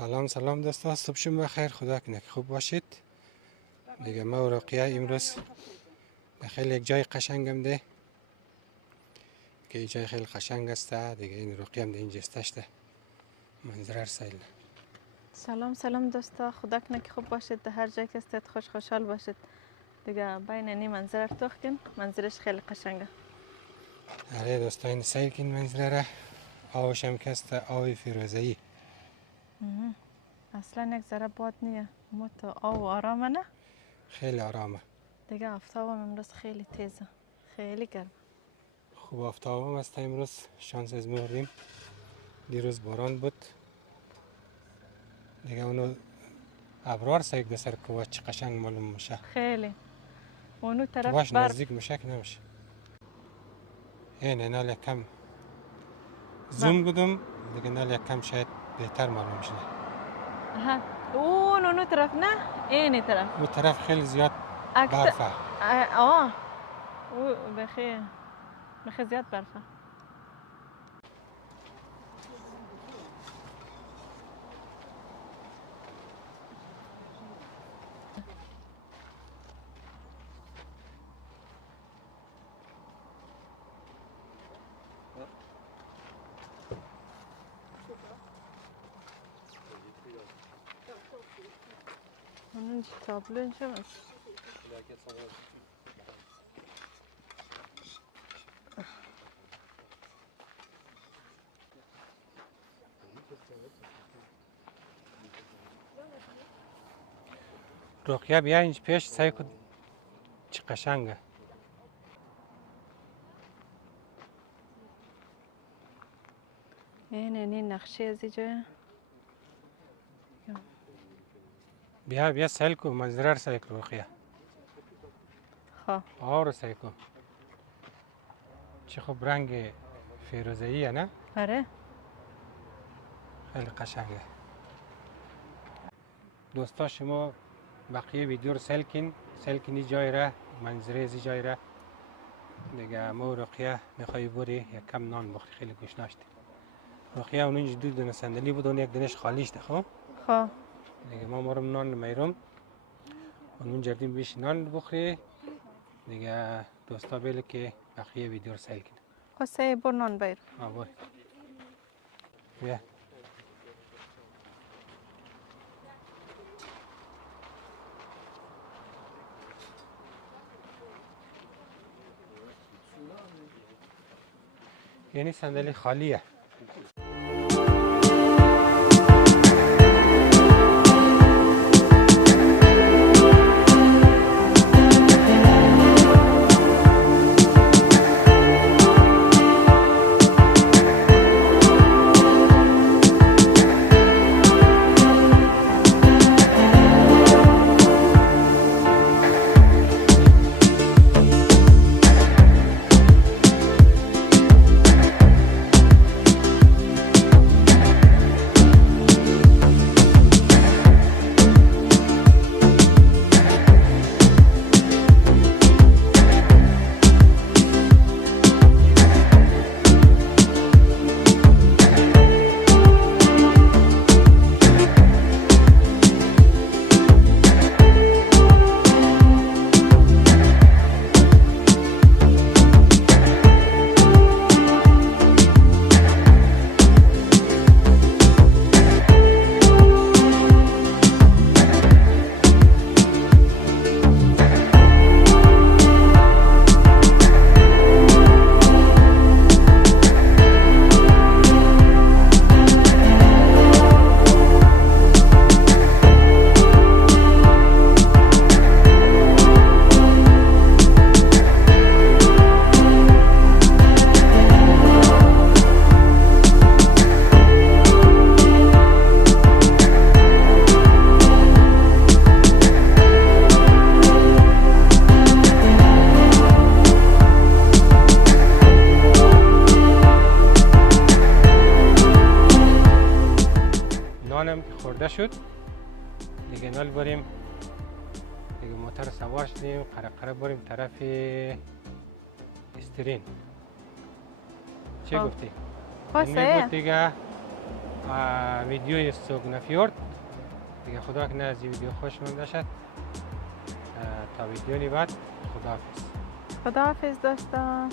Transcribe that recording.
سلام دوستا، صبح شما بخیر. خدا کنه که خوب باشید. دیگه ما و رقیه امروز به خیلی یک جای قشنگم ده که این جای خیلی قشنگ است. دیگه این رقیه هم ده اینجا استشته منظره سیل. سلام دوستا، خدا کنه که خوب باشید. در هر جای که استید خوشحال باشید. دیگه بین این منظره رو توخ کن، منظرش خیلی قشنگه. آره دوستا، این سیل کن منظره را. آوش هم که است آوی فیروزه‌ای. اصلا یک ذره باد نیه، تو آو آرامه نه؟ خیلی آرامه. دیگه آفتابم امروز خیلی تیزه، خیلی گرم. خوب آفتابم است امروز. شانس از مهریم. دیروز باران بود. دیگه اونو ابرار سیک ده سر کوه چه قشنگ معلوم میشه. خیلی. اونو تو طرف باش برف. نزدیک میشه که نمیشه. این نال کم زوم گدم دیگه نال کم شاید بهتر معلوم شده. آها. اونو طرف نه؟ اینی طرف. اون طرف خیلی زیاد اکثر. برفه. او بخیر زیاد برفه. onun tابلو اینجا است. رقیه بیا اینج پیش سعی کن چه قشنگه. این نقشه از اینجا. بیا سعی کن منظره رو سعی کن رقیه. خب آره سعی کن. چه خوب رنگ فیروزه‌ایه نه؟ آره. خیلی قشنگه. دوستا شما بقیه ویدیو رو سیل کن جای را، منظره از جای را. دیگه ما و رقیه میخوای بری یک کم نان بخوری، خیلی گشناشتی. رقیه اون اینج دو دونه صندلی بود، اون یک دونش خالیش ده. خب دیگه ما مرم نان میرم اون جردیم بیش نان بخوری. دیگه دوستا بیل که بقیه ویدیو رو سیل کن. خواسته بر نان بیر. بر بیا. یعنی صندلی خالیه. نانم که خورده شد دیگه نال بریم دیگه موتر سوار شدیم قرقره بریم طرف استرین. چه گفتی؟ خواسته بود دیگه ویدیوی سوگنفیورد دیگه. خدا کنه از این ویدیو خوش مونده شد. تا ویدیوی بعد خداحافظ. خداحافظ دوستا.